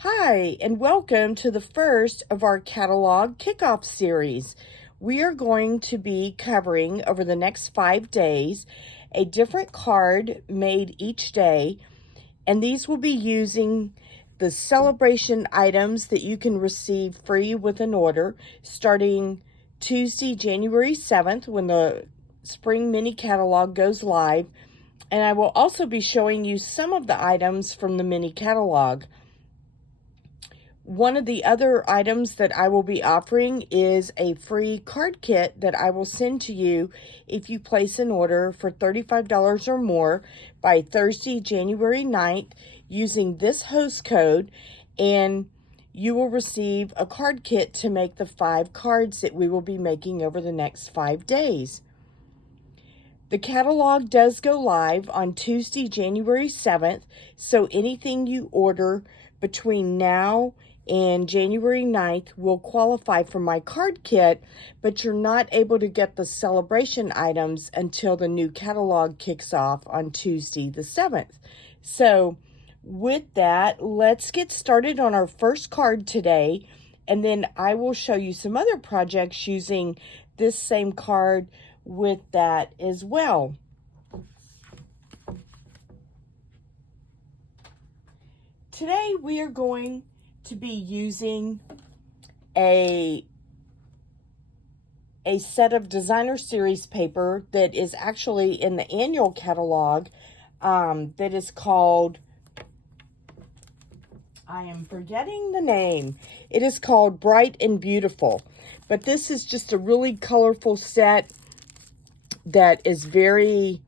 Hi, and welcome to the first of our catalog kickoff series. We are going to be covering over the next 5 days a different card made each day, and these will be using the celebration items that you can receive free with an order starting Tuesday, January 7th, when the spring mini catalog goes live. And I will also be showing you some of the items from the mini catalog. One of the other items that I will be offering is a free card kit that I will send to you if you place an order for $35 or more by Thursday, January 9th using this host code, and you will receive a card kit to make the 5 cards that we will be making over the next 5 days. The catalog does go live on Tuesday, January 7th, so anything you order between now and January 9th will qualify for my card kit, but you're not able to get the celebration items until the new catalog kicks off on Tuesday the 7th. So with that, let's get started on our first card today, and then I will show you some other projects using this same card with that as well. Today we are going to be using a set of designer series paper that is actually in the annual catalog that is called, I am forgetting the name. It is called Bright and Beautiful, but this is just a really colorful set that is very,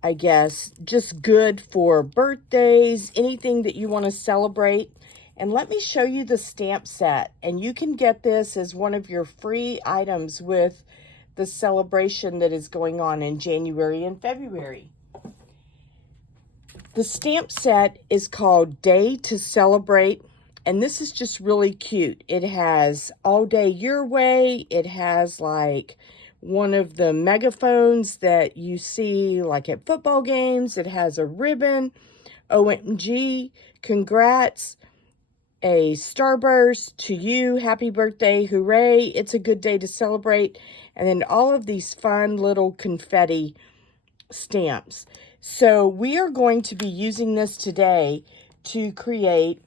I guess, just good for birthdays, anything that you want to celebrate. And let me show you the stamp set. And you can get this as one of your free items with the celebration that is going on in January and February. The stamp set is called Day to Celebrate. And this is just really cute. It has All Day Your Way. It has like one of the megaphones that you see like at football games. It has a ribbon, OMG, congrats, a starburst, to you, happy birthday, hooray, it's a good day to celebrate, and then all of these fun little confetti stamps. So we are going to be using this today to create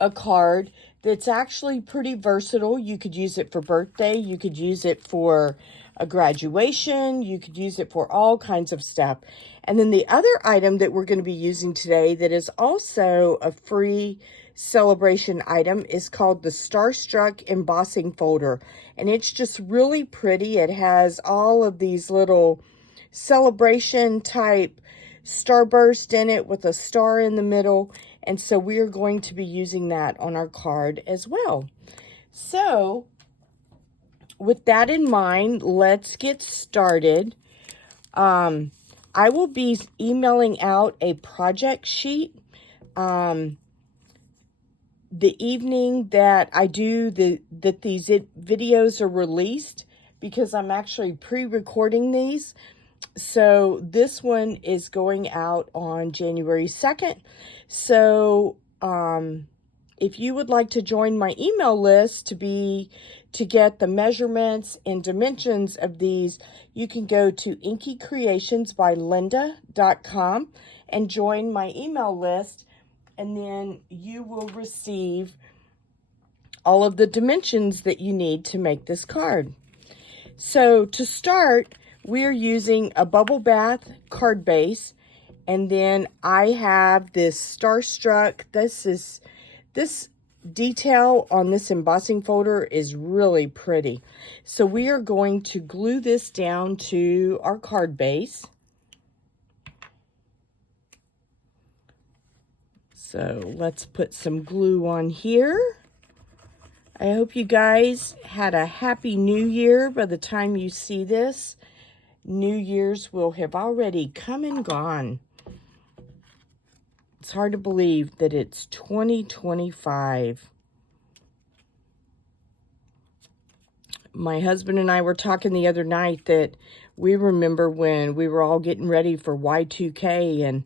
a card that's actually pretty versatile. You could use it for birthday, you could use it for a graduation, you could use it for all kinds of stuff. And then the other item that we're going to be using today that is also a free celebration item is called the Starstruck Embossing Folder. And it's just really pretty. It has all of these little celebration type starburst in it with a star in the middle. And so we are going to be using that on our card as well. So with that in mind, let's get started. I will be emailing out a project sheet the evening that I do that these videos are released, because I'm actually pre-recording these. So this one is going out on January 2nd. So if you would like to join my email list to get the measurements and dimensions of these, you can go to inkycreationsbylinda.com and join my email list, and then you will receive all of the dimensions that you need to make this card. So to start, we are using a bubble bath card base, and then I have this Starstruck. This detail on this embossing folder is really pretty. So we are going to glue this down to our card base. So let's put some glue on here. I hope you guys had a happy new year by the time you see this. New Year's will have already come and gone. It's hard to believe that it's 2025. My husband and I were talking the other night that we remember when we were all getting ready for Y2K, and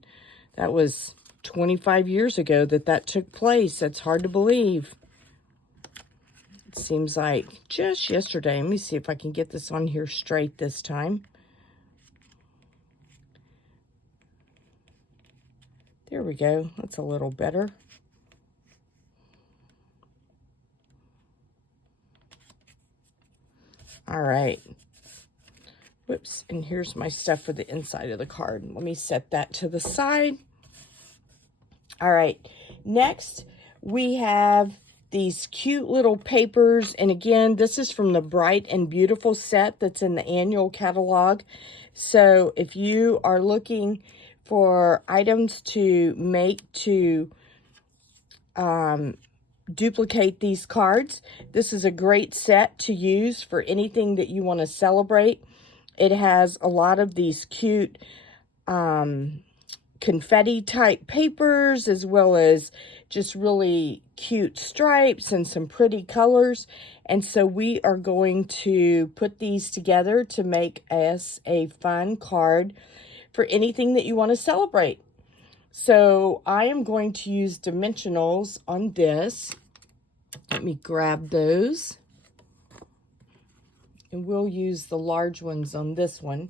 that was 25 years ago that took place. That's hard to believe. It seems like just yesterday. Let me see if I can get this on here straight this time. There we go. That's a little better. All right. Whoops. And here's my stuff for the inside of the card. Let me set that to the side. All right. Next, we have these cute little papers. And again, this is from the Bright and Beautiful set that's in the annual catalog. So if you are looking for items to make to duplicate these cards, this is a great set to use for anything that you want to celebrate. It has a lot of these cute confetti type papers, as well as just really cute stripes and some pretty colors. And so we are going to put these together to make us a fun card for anything that you want to celebrate. So I am going to use dimensionals on this. Let me grab those. And we'll use the large ones on this one.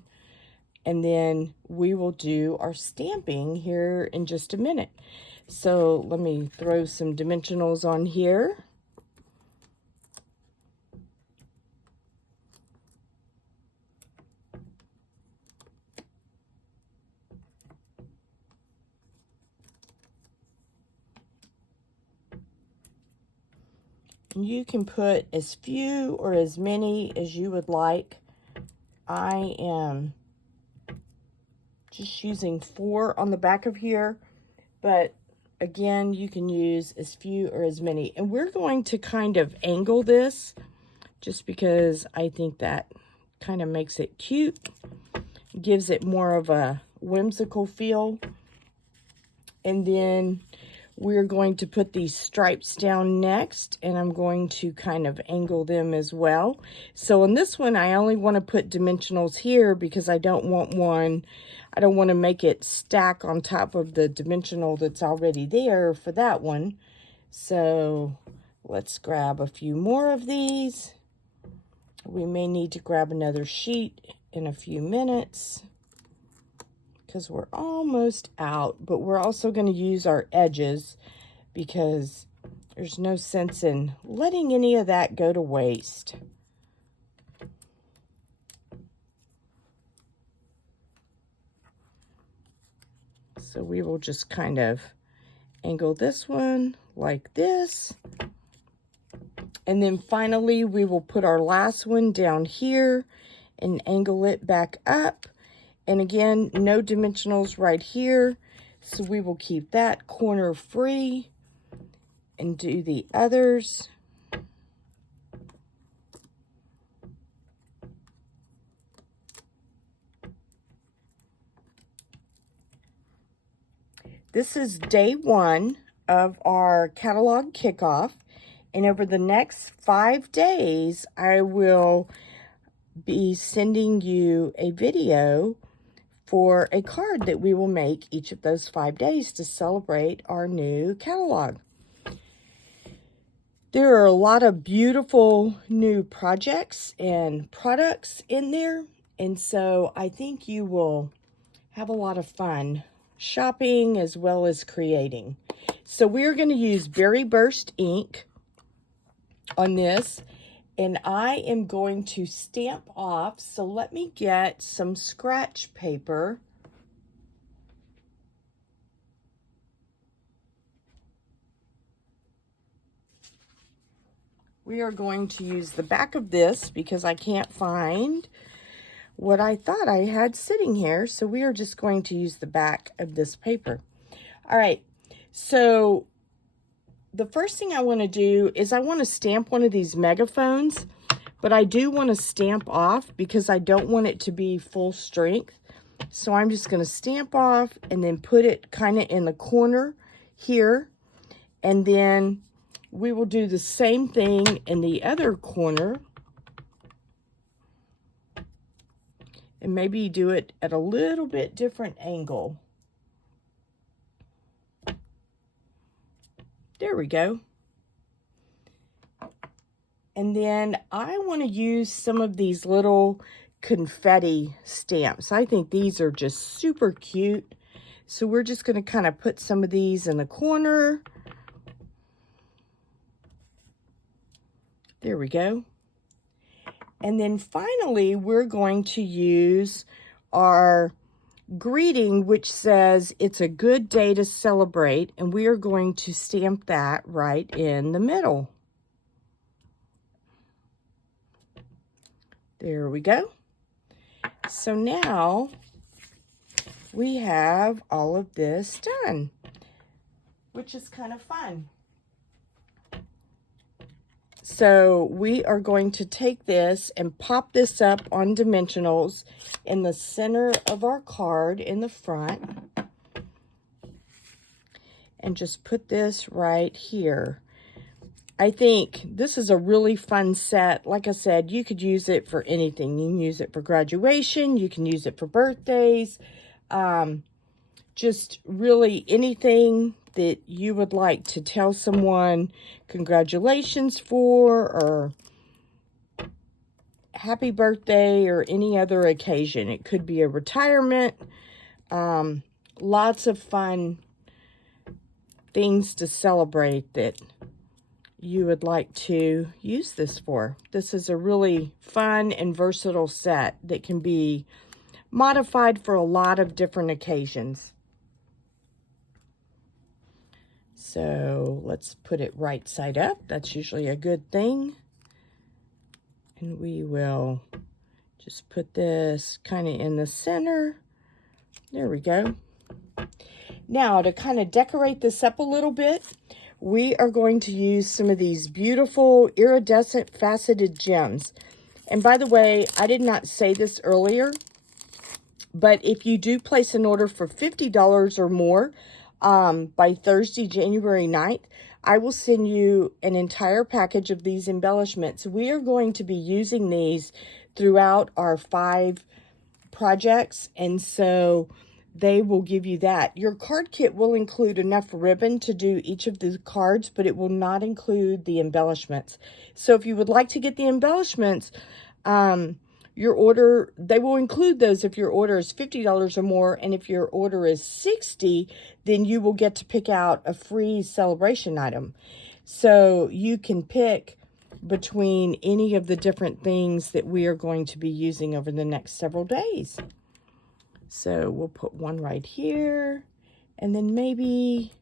And then we will do our stamping here in just a minute. So let me throw some dimensionals on here. You can put as few or as many as you would like. I am just using 4 on the back of here, but again, you can use as few or as many. And we're going to kind of angle this just because I think that kind of makes it cute, gives it more of a whimsical feel. And then we're going to put these stripes down next, and I'm going to kind of angle them as well. So on this one, I only want to put dimensionals here because I don't want to make it stack on top of the dimensional that's already there for that one. So let's grab a few more of these. We may need to grab another sheet in a few minutes because we're almost out, but we're also going to use our edges because there's no sense in letting any of that go to waste. So we will just kind of angle this one like this. And then finally, we will put our last one down here and angle it back up. And again, no dimensionals right here. So we will keep that corner free and do the others. This is day 1 of our catalog kickoff. And over the next 5 days, I will be sending you a video for a card that we will make each of those 5 days to celebrate our new catalog. There are a lot of beautiful new projects and products in there, and so I think you will have a lot of fun shopping as well as creating. So we're going to use Berry Burst ink on this, and I am going to stamp off. So let me get some scratch paper. We are going to use the back of this because I can't find what I thought I had sitting here. So we are just going to use the back of this paper. All right, so the first thing I want to do is I want to stamp one of these megaphones, but I do want to stamp off because I don't want it to be full strength. So I'm just going to stamp off and then put it kind of in the corner here. And then we will do the same thing in the other corner. And maybe do it at a little bit different angle. There we go. And then I want to use some of these little confetti stamps. I think these are just super cute. So we're just going to kind of put some of these in the corner. There we go. And then finally, we're going to use our greeting, which says it's a good day to celebrate. And we are going to stamp that right in the middle. There we go. So now we have all of this done, which is kind of fun. So we are going to take this and pop this up on dimensionals in the center of our card in the front. And just put this right here. I think this is a really fun set. Like I said, you could use it for anything. You can use it for graduation. You can use it for birthdays. Just really anything that you would like to tell someone congratulations for, or happy birthday, or any other occasion. It could be a retirement. Lots of fun things to celebrate that you would like to use this for. This is a really fun and versatile set that can be modified for a lot of different occasions. So let's put it right side up. That's usually a good thing. And we will just put this kind of in the center. There we go. Now, to kind of decorate this up a little bit, we are going to use some of these beautiful iridescent faceted gems. And by the way, I did not say this earlier, but if you do place an order for $50 or more by Thursday, January 9th, I will send you an entire package of these embellishments. We are going to be using these throughout our 5 projects, and so they will give you that. Your card kit will include enough ribbon to do each of the cards, but it will not include the embellishments. So if you would like to get the embellishments, your order, they will include those if your order is $50 or more, and if your order is $60, then you will get to pick out a free celebration item. So you can pick between any of the different things that we are going to be using over the next several days. So we'll put one right here, and then maybe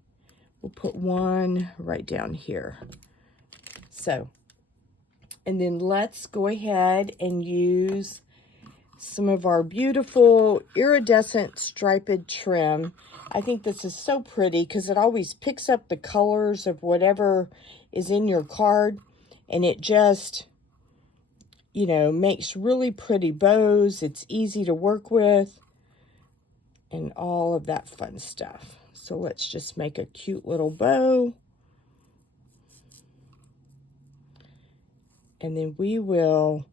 we'll put one right down here. So, and then let's go ahead and use some of our beautiful iridescent striped trim. I think this is so pretty because it always picks up the colors of whatever is in your card, and it just, you know, makes really pretty bows. It's easy to work with, and all of that fun stuff. So let's just make a cute little bow. And then we will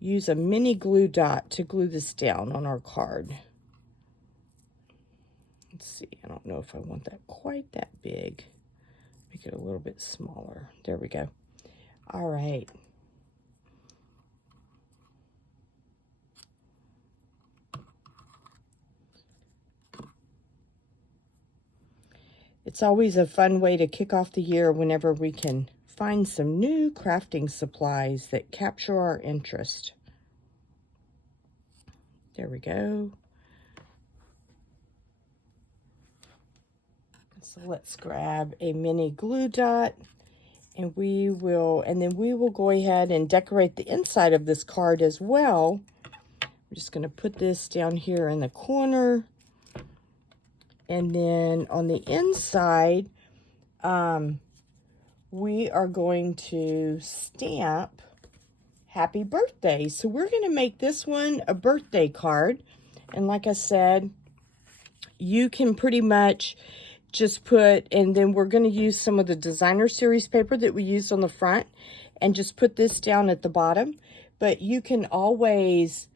use a mini glue dot to glue this down on our card. Let's see, I don't know if I want that quite that big. Make it a little bit smaller. There we go. All right. It's always a fun way to kick off the year whenever we can find some new crafting supplies that capture our interest. There we go. So let's grab a mini glue dot, and then we will go ahead and decorate the inside of this card as well. I'm just going to put this down here in the corner. And then on the inside, we are going to stamp happy birthday. So we're going to make this one a birthday card. And like I said, you can pretty much just put, and then we're going to use some of the designer series paper that we used on the front and just put this down at the bottom. But you can always,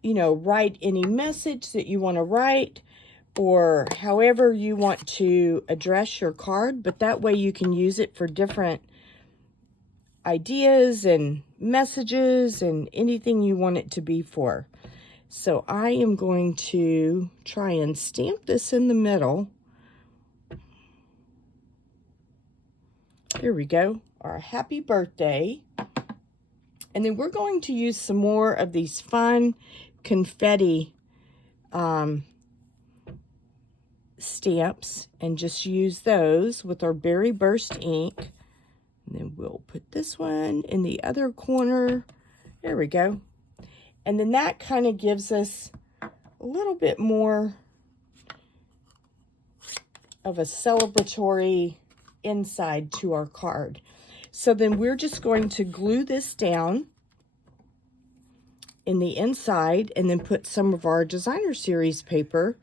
you know, write any message that you want to write, or however you want to address your card, but that way you can use it for different ideas and messages and anything you want it to be for. So I am going to try and stamp this in the middle. Here we go, our happy birthday. And then we're going to use some more of these fun confetti stamps and just use those with our Berry Burst ink. And then we'll put this one in the other corner. There we go. And then that kind of gives us a little bit more of a celebratory inside to our card. So then we're just going to glue this down in the inside and then put some of our designer series paper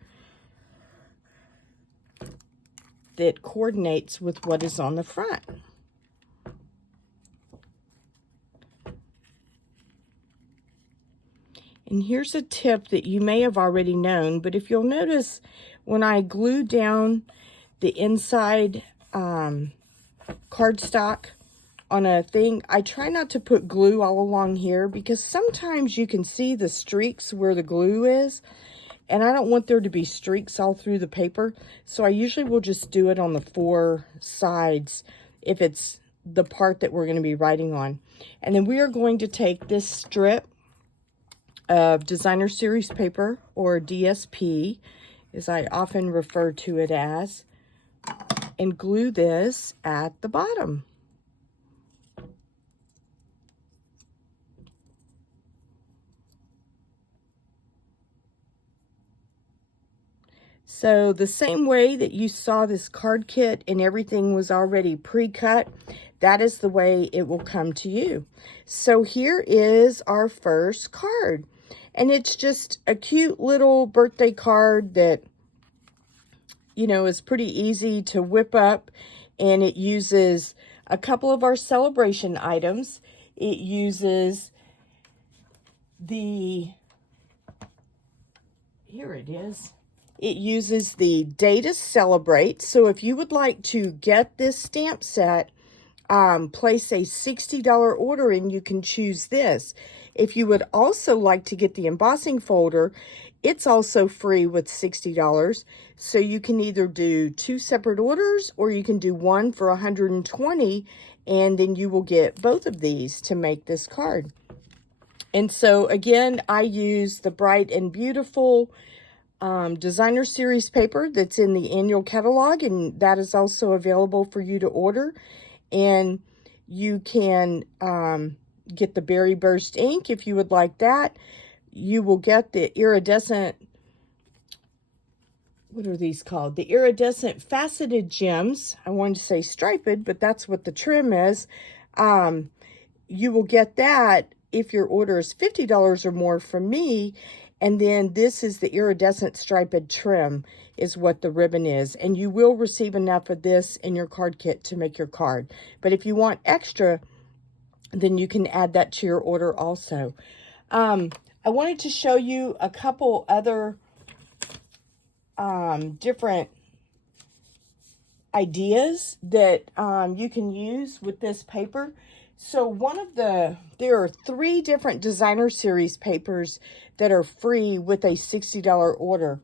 that coordinates with what is on the front. And here's a tip that you may have already known, but if you'll notice, when I glue down the inside cardstock on a thing, I try not to put glue all along here because sometimes you can see the streaks where the glue is, and I don't want there to be streaks all through the paper. So I usually will just do it on the 4 sides if it's the part that we're going to be writing on. And then we are going to take this strip of designer series paper, or DSP, as I often refer to it as, and glue this at the bottom. So the same way that you saw this card kit and everything was already pre-cut, that is the way it will come to you. So here is our first card. And it's just a cute little birthday card that, you know, is pretty easy to whip up. And it uses a couple of our celebration items. It uses the, here it is. It uses the Day to Celebrate. So if you would like to get this stamp set, place a $60 order and you can choose this. If you would also like to get the embossing folder, it's also free with $60. So you can either do 2 separate orders or you can do one for $120, and then you will get both of these to make this card. And so again, I use the Bright and Beautiful designer series paper that's in the annual catalog, and that is also available for you to order. And you can get the Berry Burst ink if you would like that. You will get the iridescent, what are these called? The Iridescent Faceted Gems. I wanted to say striped, but that's what the trim is. You will get that if your order is $50 or more from me. And then this is the iridescent striped trim is what the ribbon is. And you will receive enough of this in your card kit to make your card. But if you want extra, then you can add that to your order also. I wanted to show you a couple other different ideas that you can use with this paper. So there are 3 different designer series papers that are free with a $60 order.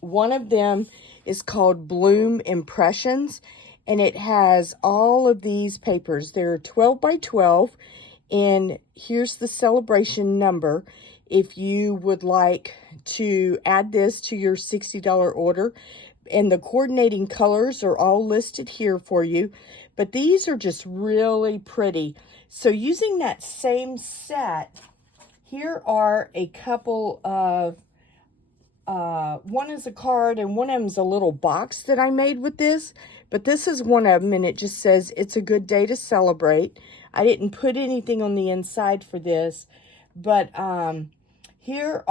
One of them is called Bloom Impressions, and it has all of these papers. They're 12 by 12, and here's the celebration number. If you would like to add this to your $60 order, and the coordinating colors are all listed here for you, but these are just really pretty. So using that same set, here are a couple of, one is a card and one of them is a little box that I made with this, but this is one of them, and it just says, "It's a good day to celebrate." I didn't put anything on the inside for this, but here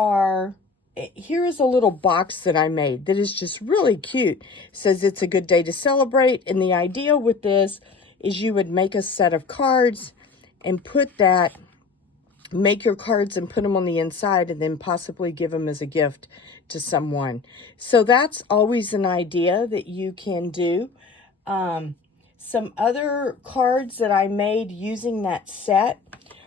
is a little box that I made that is just really cute. It says it's a good day to celebrate, and the idea with this is you would make a set of cards and put that make your cards and put them on the inside and then possibly give them as a gift to someone. So that's always an idea that you can do. Some other cards that I made using that set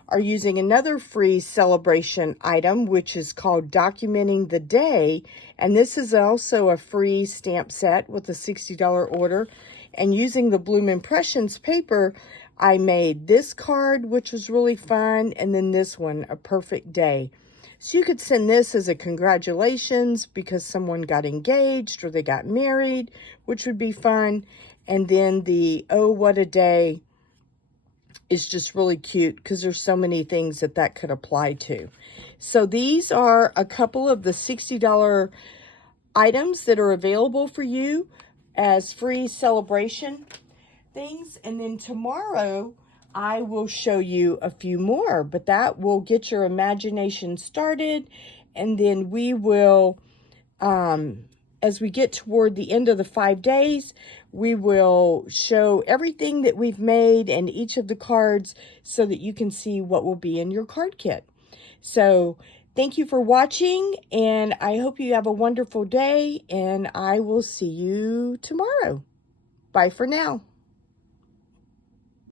are using another free Sale-a-Bration item, which is called Documenting the Day. And this is also a free stamp set with a $60 order. And using the Bloom Impressions paper, I made this card, which was really fun, and then this one, A Perfect Day. So you could send this as a congratulations because someone got engaged or they got married, which would be fun. And then the Oh, What a Day is just really cute because there's so many things that that could apply to. So these are a couple of the $60 items that are available for you as free Sale-a-Bration things. And then tomorrow I will show you a few more, but that will get your imagination started. And then we will, as we get toward the end of the 5 days, we will show everything that we've made and each of the cards so that you can see what will be in your card kit. So thank you for watching, and I hope you have a wonderful day, and I will see you tomorrow. Bye for now.